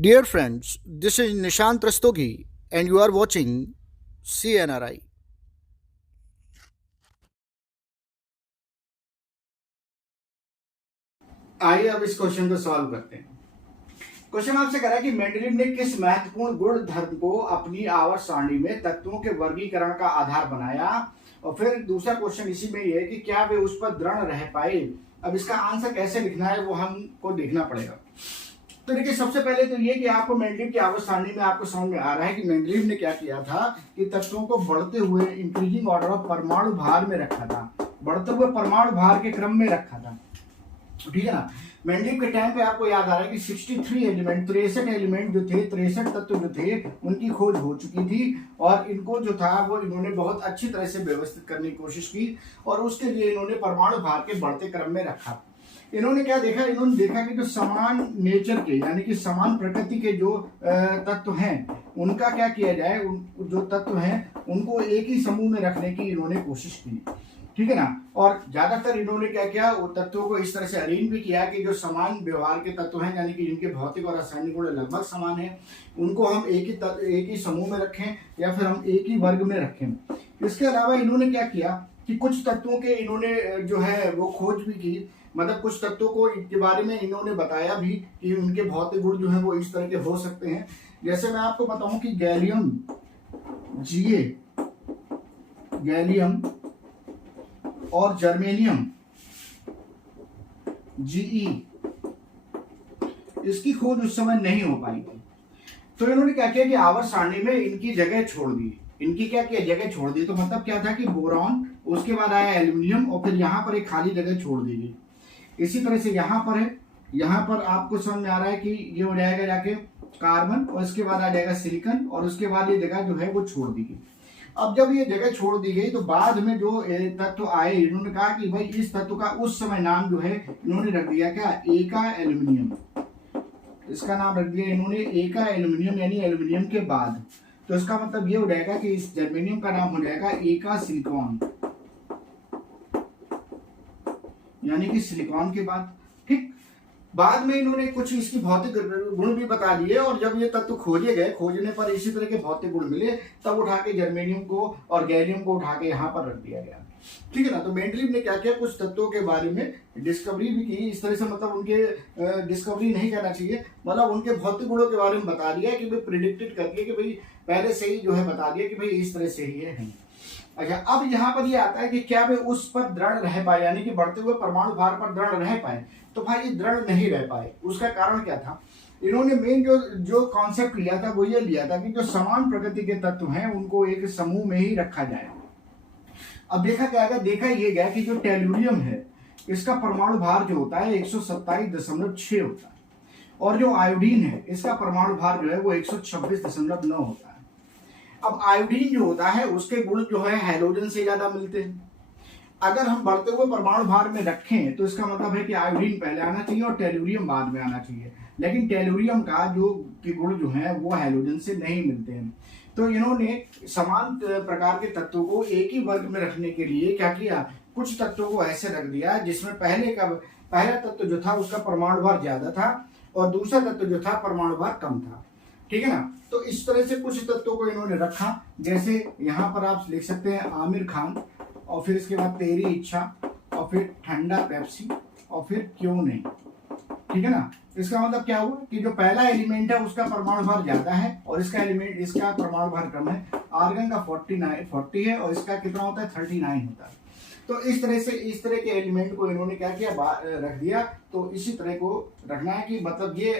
Dear friends, this is Nishant Rastogi and you are watching CNRI. आइए अब इस question को सॉल्व करते हैं। क्वेश्चन आपसे कह रहा है कि मेंडलीव ने किस महत्वपूर्ण गुण धर्म को अपनी आवर्त सारणी में तत्वों के वर्गीकरण का आधार बनाया। और फिर दूसरा क्वेश्चन इसी में ये है कि क्या वे उस पर दृढ़ रह पाए। अब इसका आंसर कैसे लिखना है वो हमको देखना पड़ेगा। तो देखिए, सबसे पहले तो ये कि आपको मेंडलीव की आवर्त सारणी में आपको समझ में आ रहा है कि मेंडलीव ने क्या किया था कि तत्वों को बढ़ते हुए इंक्रीजिंग ऑर्डर ऑफ परमाणु भार में रखा था, बढ़ते हुए परमाणु भार के क्रम में रखा था। ठीक है ना। मेंडलीव के टाइम पे आपको याद आ रहा है कि 63 एलिमेंट 63 एलिमेंट जो थे, 63 तत्व जो थे, उनकी खोज हो चुकी थी और इनको जो था वो इन्होंने बहुत अच्छी तरह से व्यवस्थित करने की कोशिश की और उसके लिए इन्होंने परमाणु भार के बढ़ते क्रम में रखा। इन्होंने क्या देखा, इन्होंने देखा कि जो समान नेचर के यानी कि समान प्रकृति के जो तत्व हैं उनका क्या किया जाए, जो तत्व हैं उनको एक ही समूह में रखने की इन्होंने कोशिश की। ठीक है ना। और ज्यादातर इन्होंने क्या किया, वो तत्वों को इस तरह से अरेंज भी किया कि जो समान व्यवहार के तत्व हैं यानी कि जिनके भौतिक और रासायनिक गुण लगभग समान हैं उनको हम एक ही समूह में रखें या फिर हम एक ही वर्ग में रखें। इसके अलावा इन्होंने क्या किया कि कुछ तत्वों के इन्होंने जो है वो खोज भी की, मतलब कुछ तत्वों को के बारे में इन्होंने बताया भी कि उनके भौतिक गुण जो है वो इस तरह के हो सकते हैं। जैसे मैं आपको बताऊं कि गैलियम Ga, गैलियम और जर्मेनियम Ge, इसकी खोज उस समय नहीं हो पाई थी। तो इन्होंने क्या किया कि आवर्त सारणी में इनकी जगह छोड़ दी। इनकी क्या किया, जगह छोड़ दी। तो मतलब क्या था कि बोरॉन, उसके बाद आया एल्यूमिनियम और फिर यहाँ पर एक खाली जगह छोड़ दी गई। इसी तरह से यहाँ पर है, यहाँ पर आपको समझ में आ रहा है कि ये हो जाएगा जाके कार्बन और इसके बाद आ जाएगा सिलिकॉन और उसके बाद ये जगह जो है वो छोड़ दी गई। अब जब ये जगह छोड़ दी गई तो बाद में जो तत्व आए, इन्होंने कहा कि भाई इस तत्व का उस समय नाम जो है इन्होंने रख दिया क्या, एका एल्यूमिनियम। इसका नाम रख दिया इन्होंने एका एल्यूमिनियम यानी एल्यूमिनियम के बाद। तो इसका मतलब ये हो जाएगा कि इस जर्मेनियम का नाम हो जाएगा एका सिलिकॉन यानी कि सिलिकॉन के बाद। ठीक, बाद में इन्होंने कुछ इसकी भौतिक गुण भी बता दिए और जब ये तत्व खोजे गए, खोजने पर इसी तरह के भौतिक गुण मिले, तब उठा के जर्मेनियम को और गैलियम को उठा के यहाँ पर रख दिया गया। ठीक है ना। तो मेंडलीव ने क्या किया, कुछ तत्वों के बारे में डिस्कवरी भी की। इस तरह से मतलब उनके डिस्कवरी नहीं कहना चाहिए, मतलब उनके भौतिक गुणों के बारे में बता दिया कि भाई प्रिडिक्टेड कर दिया कि भाई पहले से ही जो है बता दिया कि भाई इस तरह से ही है। अच्छा, अब यहाँ पर ये आता है कि क्या वे उस पर दृढ़ रह पाए यानी कि बढ़ते हुए परमाणु भार पर दृढ़ रह पाए। तो भाई ये दृढ़ नहीं रह पाए। उसका कारण क्या था, इन्होंने मेन जो कॉन्सेप्ट लिया था वो ये लिया था कि जो समान प्रकृति के तत्व हैं उनको एक समूह में ही रखा जाए। अब देखा क्या गया, देखा ये गया कि जो टेलुरियम है इसका परमाणु भार जो होता है 127.6 होता है और जो आयोडीन है इसका परमाणु भार जो है वो 126.9 होता है। अब आयोडीन जो होता है उसके गुण जो है हैलोजन से ज्यादा मिलते हैं। अगर हम बढ़ते हुए परमाणु भार में रखें तो इसका मतलब है कि आयोडीन पहले आना चाहिए और टेलुरियम बाद में आना चाहिए, लेकिन टेलुरियम का जो के गुण जो है वो हैलोजन से नहीं मिलते हैं। तो इन्होंने समान प्रकार के तत्वों को एक ही वर्ग में रखने के लिए क्या किया, कुछ तत्वों को ऐसे रख दिया जिसमें पहला तत्व जो था उसका परमाणु भार ज्यादा था और दूसरा तत्व जो था परमाणु भार कम था। ठीक है ना। तो इस तरह से कुछ तत्वों को इन्होंने रखा, जैसे यहाँ पर आप लिख सकते हैं आमिर खान और फिर इसके बाद तेरी इच्छा और फिर ठंडा पेप्सी और फिर क्यों नहीं। ठीक है ना। इसका मतलब क्या हुआ कि जो पहला एलिमेंट है उसका परमाणु भार ज्यादा है और इसका परमाणु भार कम है। आर्गन का 40 है और इसका कितना होता है, 39 होता है। तो इस तरह के एलिमेंट को इन्होंने क्या किया, रख दिया। तो इसी तरह को रखना है कि मतलब ये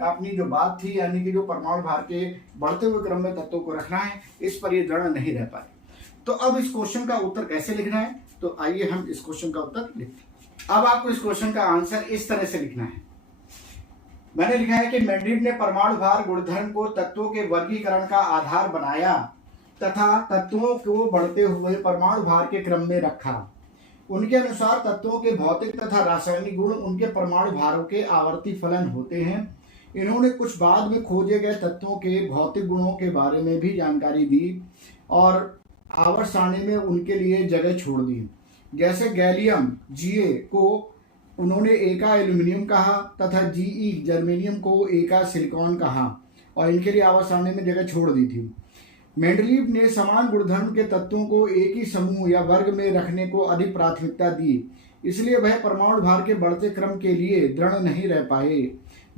अपनी जो बात थी यानी कि जो परमाणु भार के बढ़ते हुए क्रम में तत्वों को रखना है, इस पर ये दृढ़ नहीं रह पाए। तो अब इस क्वेश्चन का उत्तर कैसे लिखना है, तो आइए हम इस क्वेश्चन का उत्तर लिखते हैं। अब आपको इस क्वेश्चन का आंसर इस तरह से लिखना है। मैंने लिखा है कि मेंडलीव ने परमाणु भार गुणधर्म को तत्वों के वर्गीकरण का आधार बनाया तथा तत्वों को बढ़ते हुए परमाणु भार के क्रम में रखा। उनके अनुसार तत्वों के भौतिक तथा रासायनिक गुण उनके परमाणु भारों के आवर्ती फलन होते हैं। इन्होंने कुछ बाद में खोजे गए तत्वों के भौतिक गुणों के बारे में भी जानकारी दी और आवर्त सारणी में उनके लिए जगह छोड़ दी। जैसे गैलियम Ga को उन्होंने ए का एल्यूमिनियम कहा तथा जीई जर्मेनियम को ए का सिलिकॉन कहा और इनके लिए आवाज सारणी में जगह छोड़ दी थी। मेंडलीव ने समान गुणधर्म के तत्वों को एक ही समूह या वर्ग में रखने को अधिक प्राथमिकता दी, इसलिए वह परमाणु भार के बढ़ते क्रम के लिए दृढ़ नहीं रह पाए।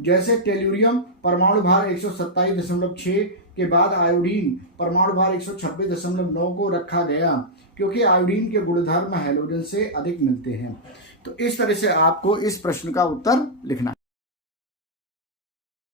जैसे टेल्यूरियम परमाणु भार 127.6 के बाद आयोडीन परमाणु भार 126.9 को रखा गया, क्योंकि आयोडीन के गुणधर्म हैलोजन से अधिक मिलते हैं। तो इस तरह से आपको इस प्रश्न का उत्तर लिखना है।